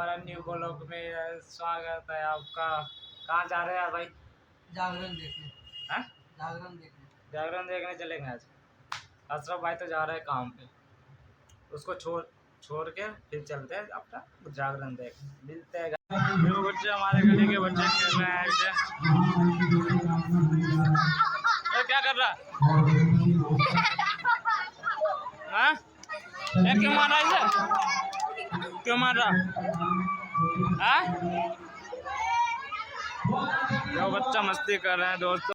हमारा new blog में स्वागत है आपका। कहाँ जा रहे हैं भाई? जागरण देखने। हैं? जागरण देखने चलेंगे आज। अशरफ भाई तो जा रहे हैं काम पे, उसको छोड़ के फिर चलते हैं अपना जागरण देख। मिलते हैं। जो बच्चे हमारे गली के बच्चे खेल रहे हैं ऐसे। क्या कर रहा है? क्यों मार रहा है? क्यों मार रहा? जो बच्चा मस्ती कर रहे हैं दोस्तों।